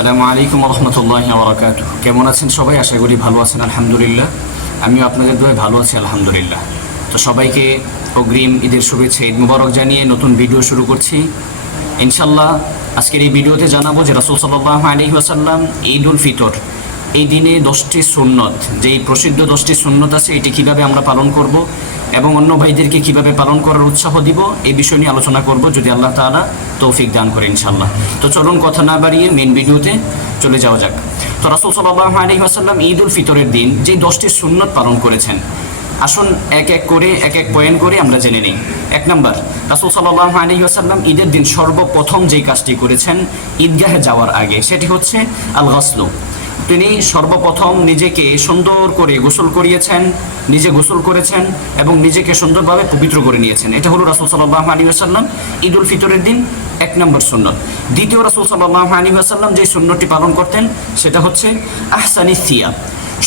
আসসালামু আলাইকুম রহমতুল্লাহি ওয়া বারাকাতুহু। কেমন আছেন সবাই? আশা করি ভালো আছেন আলহামদুলিল্লাহ। আমিও আপনাদের দোয়ায় ভালো আছি আলহামদুলিল্লাহ। তো সবাইকে অগ্রিম ঈদের শুভেচ্ছা, ঈদ মুবারক জানিয়ে নতুন ভিডিও শুরু করছি ইনশাল্লাহ। আজকের এই ভিডিওতে জানাবো যে রাসূল সাল্লাল্লাহু আলাইহি ওয়াসাল্লাম ঈদ উল ফিতর এই দিনে 10টি সুন্নত, যেই প্রসিদ্ধ 10টি সুন্নত আছে, এটি কিভাবে আমরা পালন করব এবং অন্য ভাইদেরকে কিভাবে পালন করার উৎসাহ দিব, এই বিষয় নিয়ে আলোচনা করব যদি আল্লাহ তাআলা তৌফিক দান করে ইনশাল্লাহ। তো চলুন কথা না বাড়িয়ে মেন ভিডিওতে চলে যাওয়া যাক। তো রাসূল সাল্লাল্লাহু আলাইহি ওয়াসাল্লাম ঈদ উল ফিতরের দিন যেই 10টি সুন্নত পালন করেছেন, আসুন এক এক পয়েন্ট করে আমরা জেনে নিই। 1 নম্বর, রাসূল সাল্লাল্লাহু আলাইহি ওয়াসাল্লাম ঈদের দিন সর্বপ্রথম যেই কাজটি করেছেন ঈদগাহে যাওয়ার আগে, সেটি হচ্ছে আল গসলু। তিনি সর্বপ্রথম নিজেকে সুন্দর করে গোসল করিয়েছেন, নিজে গোসল করেছেন এবং নিজেকে সুন্দরভাবে পবিত্র করে নিয়েছেন। এটা হলো রাসূল সাল্লাল্লাহু আলাইহি ওয়াসাল্লাম ঈদ উল ফিতরের দিন 1 নম্বর সুন্নত। দ্বিতীয়, রাসূল সাল্লাল্লাহু আলাইহি ওয়াসাল্লাম যে সুন্নতটি পালন করতেন সেটা হচ্ছে আহসানিস সিয়াব,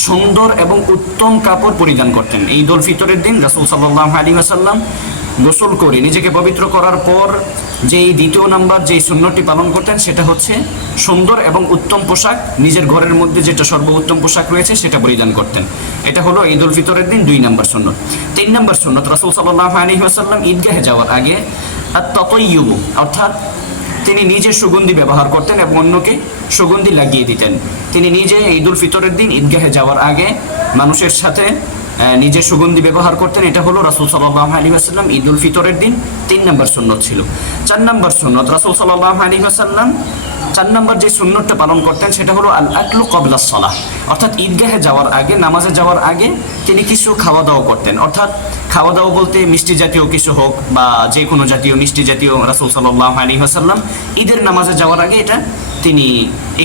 সুন্দর এবং উত্তম কাপড় পরিধান করতেন। ঈদ উল ফিতরের দিন রাসূল সাল্লাল্লাহু আলাইহি ওয়াসাল্লাম গোসল করে নিজেকে পবিত্র করার পর যেই দ্বিতীয় নাম্বার যেই সুন্নতটি পালন করতেন সেটা হচ্ছে সুন্দর এবং উত্তম পোশাক, নিজের ঘরের মধ্যে যেটা সর্বোত্তম পোশাক রয়েছে সেটা পরিধান করতেন। এটা হলো ঈদ উল ফিতরের দিন 2 নম্বর সুন্নত। 3 নম্বর সুন্নত, রাসূল সাল্লাল্লাহু আলাইহি ওয়াসাল্লাম ঈদগাহে যাওয়ার আগে আত-তাতায়্যুব, অর্থাৎ তিনি নিজে সুগন্ধি ব্যবহার করতেন এবং অন্যকে সুগন্ধি লাগিয়ে দিতেন। তিনি নিজে ঈদ উল ফিতরের দিন ঈদগাহে যাওয়ার আগে মানুষের সাথে নিজে সুগন্ধি ব্যবহার করতেন। এটা হলো রাসূল সাল্লাল্লাহু আলাইহি ওয়াসাল্লাম ঈদ উল ফিতরের দিন 3 নম্বর সুন্নত ছিল। 4 নম্বর সুন্নত, রাসূল সাল্লাল্লাহু আলাইহি ওয়াসাল্লাম 4 নম্বর যে সুন্নতটা পালন করতেন সেটা হলো আল আকলু ক্বাবলা সালাহ, অর্থাৎ ঈদগাহে যাওয়ার আগে, নামাজে যাওয়ার আগে তিনি কিছু খাওয়া দাওয়া করতেন। অর্থাৎ খাওয়া দাওয়া বলতে মিষ্টি জাতীয় কিছু হোক বা যে কোনো জাতীয় মিষ্টি জাতীয়, রাসূল সাল্লাল্লাহু আলাইহি ওয়াসাল্লাম ঈদের নামাজে যাওয়ার আগে এটা তিনি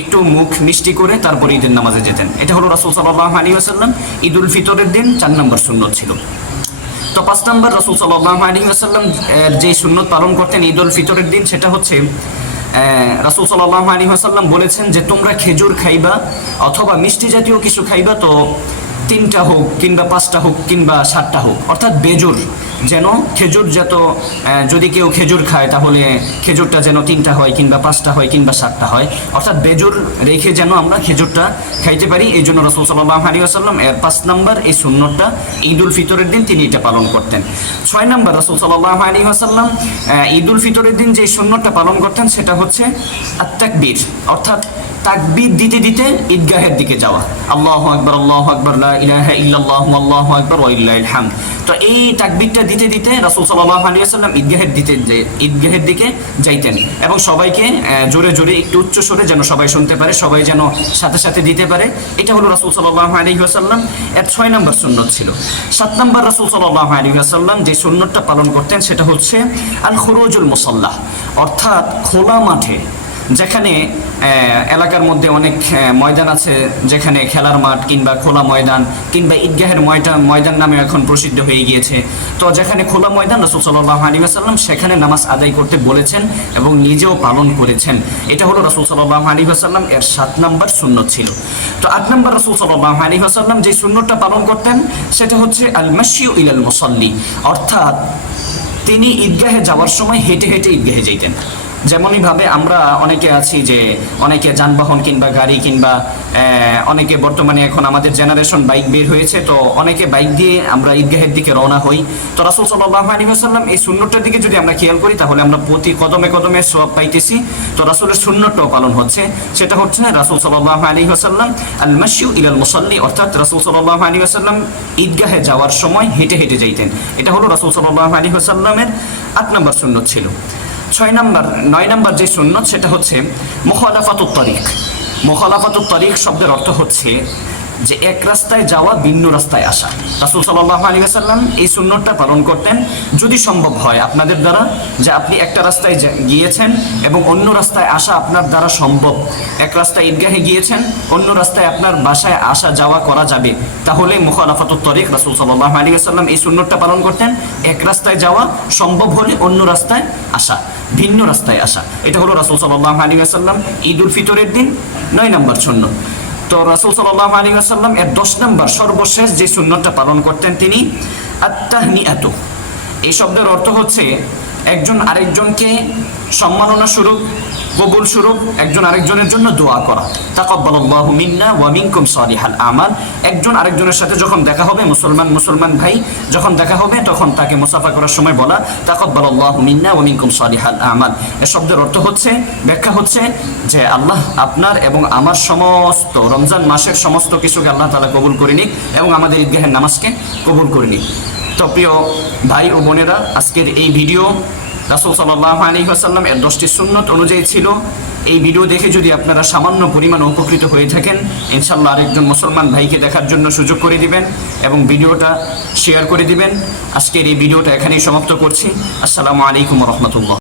একটু মুখ মিষ্টি করে তারপরে ঈদের নামাজে যেতেন। এটা হলো রাসূল সাল্লাল্লাহু আলাইহি ওয়াসাল্লাম ঈদ উল ফিতরের দিন 4 নম্বর সুন্নত ছিল। তো 5 নম্বর, রাসূল সাল্লাল্লাহু আলাইহি ওয়াসাল্লাম যে সুন্নত পালন করতেন ঈদ উল ফিতরের দিন সেটা হচ্ছে রাসূল সাল্লাল্লাহু আলাইহি ওয়াসাল্লাম বলেছেন যে তোমরা খেজুর খাইবা অথবা মিষ্টি জাতীয় কিছু খাইবা, তো 3টা হোক কিংবা 5টা হোক কিংবা 7টা হোক, অর্থাৎ বেজোর যেন খেজুর যত, যদি কেউ খেজুর খায় তাহলে খেজুরটা যেন 3টা হয় কিংবা 5টা হয় কিংবা 7টা হয়, অর্থাৎ বেজোর রেখে যেন আমরা খেজুরটা খাইতে পারি। এই জন্য রাসূল সাল্লাল্লাহু আলাইহি ওয়াসাল্লাম 5 নম্বর এই সুন্নতটা ঈদ উল ফিতরের দিন তিনি এটা পালন করতেন। 6 নম্বর, রাসূল সাল্লাল্লাহু আলাইহি ওয়াসাল্লাম ঈদ উল ফিতরের দিন যে সুন্নতটা পালন করতেন সেটা হচ্ছে আত-তাকবীর, অর্থাৎ তাকবীর দিতে দিতে ঈদগাহের দিকে যাওয়া। আল্লাহু আকবার, আল্লাহু আকবার, লা ইলাহা ইল্লাল্লাহু আল্লাহু আকবার ওয়া লিল্লাহিল হামদ। তো এই তাকবীরটা দিতে দিতে রাসূল সাল্লাল্লাহু আলাইহি ওয়াসাল্লাম ঈদগাহের দিকে যাইতেন এবং সবাইকে জোরে জোরে একটু উচ্চ স্বরে যেন সবাই শুনতে পারে, সবাই যেন সাথে সাথে দিতে পারে। এটা হলো রাসূল সাল্লাল্লাহু আলাইহি ওয়াসাল্লাম এর 6 নম্বর সুন্নত ছিল। 7 নম্বর, রাসূল সাল্লাল্লাহু আলাইহি ওয়াসাল্লাম যে সুন্নতটা পালন করতেন সেটা হচ্ছে আল খুরুজুল মুসাল্লাহ, অর্থাৎ খোলা মাঠে, যেখানে এলাকার মধ্যে অনেক ময়দান আছে, যেখানে খেলার মাঠ কিংবা খোলা ময়দান কিংবা ঈদগাহের ময়দান নামে এখন প্রসিদ্ধ হয়ে গিয়েছে। তো যেখানে খোলা ময়দান, রাসূল সাল্লাল্লাহু আলাইহি ওয়াসাল্লাম সেখানে নামাজ আদায় করতে বলেছেন এবং নিজেও পালন করেছেন। এটা হলো রাসূল সাল্লাল্লাহু আলাইহি ওয়াসাল্লাম এর 7 নম্বর সুন্নত ছিল। তো 8 নম্বর, রাসূল সাল্লাল্লাহু আলাইহি ওয়াসাল্লাম যে সুন্নতটা পালন করতেন সেটা হচ্ছে আল মাশিউ ইলাল মুসাল্লি, অর্থাৎ তিনি ঈদগাহে যাওয়ার সময় হেঁটে হেঁটে ঈদগাহে যাইতেন। যেমনইভাবে আমরা অনেকে আছি যে অনেকে যানবাহন কিংবা গাড়ি কিংবা অনেকে বর্তমানে এখন আমাদের জেনারেশন বাইক বের হয়েছে, তো অনেকে বাইক দিয়ে আমরা ঈদগাহের দিকে রওনা হই। তো রাসূল সাল্লাল্লাহু আলাইহি ওয়াসাল্লাম এই সুন্নতটার দিকে যদি আমরা খেয়াল করি তাহলে আমরা প্রতি কদমে কদমে সওয়াব পাইতেছি। তো রাসূলের সুন্নতটাও পালন হচ্ছে, সেটা হচ্ছে রাসূল সাল্লাল্লাহু আলাইহি ওয়াসাল্লাম আল মাশিউ ইলাল মুসাল্লি, অর্থাৎ রাসূল সাল্লাল্লাহু আলাইহি ওয়াসাল্লাম ঈদগাহে যাওয়ার সময় হেঁটে হেঁটে যাইতেন। এটা হলো রাসূল সাল্লাল্লাহু আলাইহি ওয়াসাল্লামের 8 নম্বর সুন্নত ছিল। 9 নম্বর যে সুন্নত সেটা হচ্ছে মুখালাফাতুত তারিক। মুখালাফাতুত তারিক শব্দের অর্থ হচ্ছে যে এক রাস্তায় যাওয়া ভিন্ন রাস্তায় আসা। রাসূল সাল্লাল্লাহু আলাইহি ওয়াসাল্লাম এই সুন্নতটা পালন করতেন যদি সম্ভব হয় আপনাদের দ্বারা, যে আপনি একটা রাস্তায় গিয়েছেন এবং অন্য রাস্তায় আসা আপনার দ্বারা সম্ভব। এক রাস্তায় ঈদগাহে গিয়েছেন, অন্য রাস্তায় আপনার বাসায় আসা যাওয়া করা যাবে, তাহলে মুখালাফাতুত তারিক রাসূল সাল্লাল্লাহু আলাইহি ওয়াসাল্লাম এই সুন্নতটা পালন করতেন। এক রাস্তায় যাওয়া, সম্ভব হলে অন্য রাস্তায় আসা, ভিন্ন রাস্তায় আসা। এটা হলো রাসূল সাল্লাল্লাহু আলাইহি ওয়াসাল্লাম ঈদ উল ফিতরের দিন 9 নম্বর সুন্নত। তো রাসূল সাল্লাল্লাহু আলাইহি ওয়াসাল্লাম এর 10 নম্বর সর্বশেষ যে সুন্নতটা পালন করতেন তিনি আত-তাহনিয়াতু। এই শব্দের অর্থ হচ্ছে একজন আরেকজনকে সম্মাননা স্বরূপ, কবুল স্বরূপ একজন আরেকজনের জন্য দোয়া করা। তাকাব্বালাল্লাহু মিন্না ওয়া মিনকুম সালিহাল আমাল। একজন আরেকজনের সাথে যখন দেখা হবে, মুসলমান ভাই যখন দেখা হবে, তখন তাকে মুসাফা করার সময় বলা তাকাব্বালাল্লাহু মিন্না ওয়া মিনকুম সালিহাল আমাল। এর শব্দের অর্থ হচ্ছে, ব্যাখ্যা হচ্ছে যে আল্লাহ আপনার এবং আমার সমস্ত রমজান মাসের সমস্ত কিছুকে আল্লাহ তাআলা কবুল করে নিক এবং আমাদের ঈদগাহের নামাজকে কবুল করে নিক। তো প্রিয় ভাই ও বোনেরা, আজকের এই ভিডিও রাসূল সাল্লাল্লাহু আলাইহি ওয়াসাল্লাম এর 10টি সুন্নত অনুযায়ী ছিল। এই ভিডিও দেখে যদি আপনারা সামান্য পরিমাণ উপকৃত হয়ে থাকেন, ইনশাআল্লাহ আরেকজন মুসলমান ভাইকে দেখার জন্য সুযোগ করে দিবেন এবং ভিডিওটা শেয়ার করে দিবেন। আজকের এই ভিডিওটা এখানেই সমাপ্ত করছি। আসসালামু আলাইকুম ওয়া রাহমাতুল্লাহ।